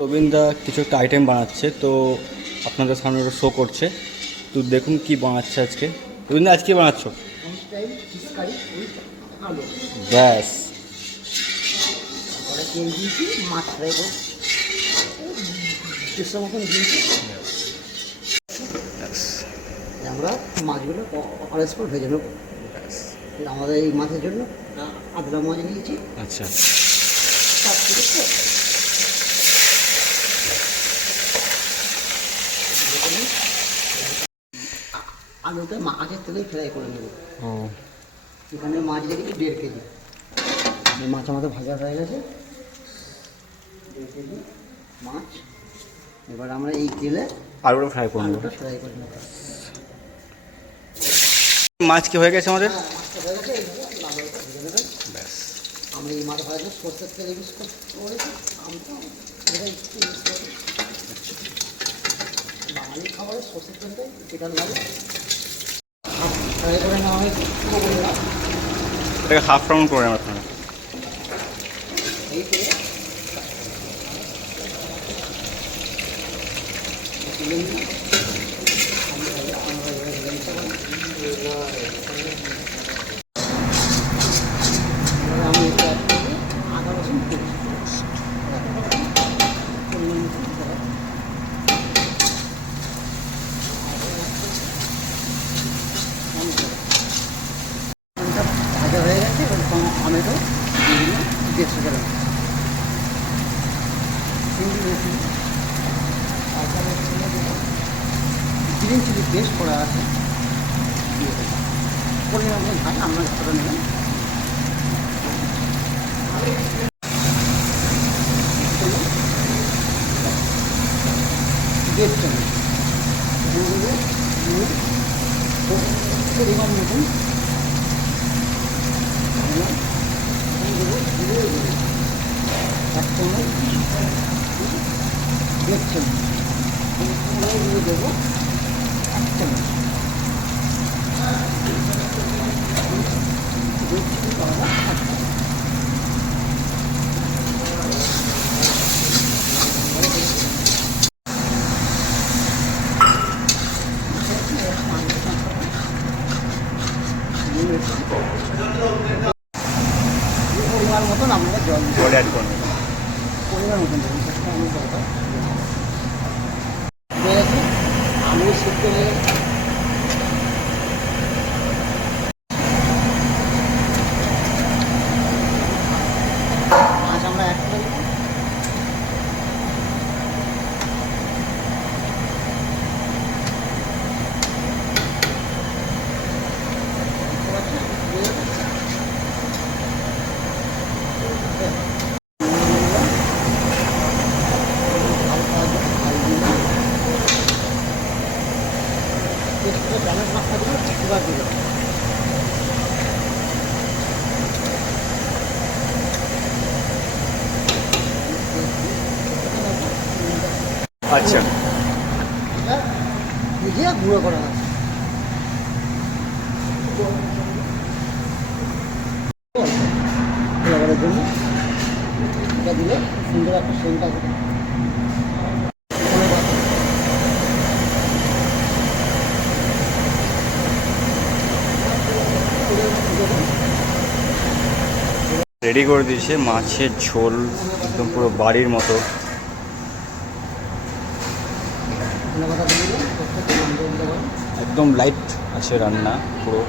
রবীন্দা কিছু একটা আইটেম বানাচ্ছে, তো আপনাদের সামনে ওটা শো করছে। তো দেখুন কি বানাচ্ছে আজকে। রবীন্দা, আজকে বানাচ্ছ? ব্যাস, তেল দিয়েছি, মাছ ফ্রাই করে দেড়শো মতন দিয়েছি। আমরা মাছগুলো অরেঞ্জ করে ভেজে নেবো। আমাদের এই মাছের জন্য আদলা মাছ নিয়েছি। আচ্ছা, আলুটা মাছের তেলে ফ্রাই করে নেব। ও এখানে মাছ রেখেছি 1.5 কেজি। এই মাছ আমাদের ভাজা হয়ে গেছে, 1.5 কেজি মাছ। এবার আমরা এই তেলে আলুটা ফ্রাই করে নেবো। আলুটা ফ্রাই করে নেব। মাছ কি হয়ে গেছে আমাদের? মাছটা হয়ে গেছে, এইভাবে লাল করে ভেজে নেবেন। ব্যাস, আমরা এই মাছ ভাজা সরষের তেল ইউজ করেছি। আমরা এটা একটু ইউজ করি, বাঙালি খাবারে সরষের তেলটাই যেটা লাগে। ফ্রাই করে নেওয়া হয়েছে। এটাকে হাফ রাউন্ড করে নেবো আপনারা। এই তেলে তুলে নিয়ে আমি এটা অ্যাড করবো আদা রসুন পেস্ট। পরিমাণ মতো দিতে হবে। এটা ভাজা হয়ে গেছে, এবার টমেটো দিয়ে দিলাম 150 গ্রাম। গ্রিন চিলি পেস্ট করা আছে, দিয়ে দেবেন। পরিমাণ মতো ঝাল আপনার যতটা নেবেন। দেড় চামচ পরিমাণ মতন এক চামচ, 1.5 চামচ দিয়ে দেবো, 1 চামচ রেড চিলি পাউডার, 1 চামচ। পরিমাণ মতন আমরা জল দিই। জল অ্যাড করে নেবো। পরিমাণ মতন দেবেন, আমি জলটা হয়ে গেছে। আলু সিদ্ধ হয়ে গেছে। মাছ আমরা অ্যাড করে দেবো। ব্যালেন্স মাছটা দিল, এবার দিল আচ্ছা, এটা ভিজিয়ে গুঁড়ো করা আছে। ফ্লেভারের জন্য এটা দিলে সুন্দর একটা সেন্ট আসবে। রেডি করে দিয়েছে মাছের ঝোল, একদম পুরো বাড়ির মতো। একদম লাইট আছে রান্না পুরো।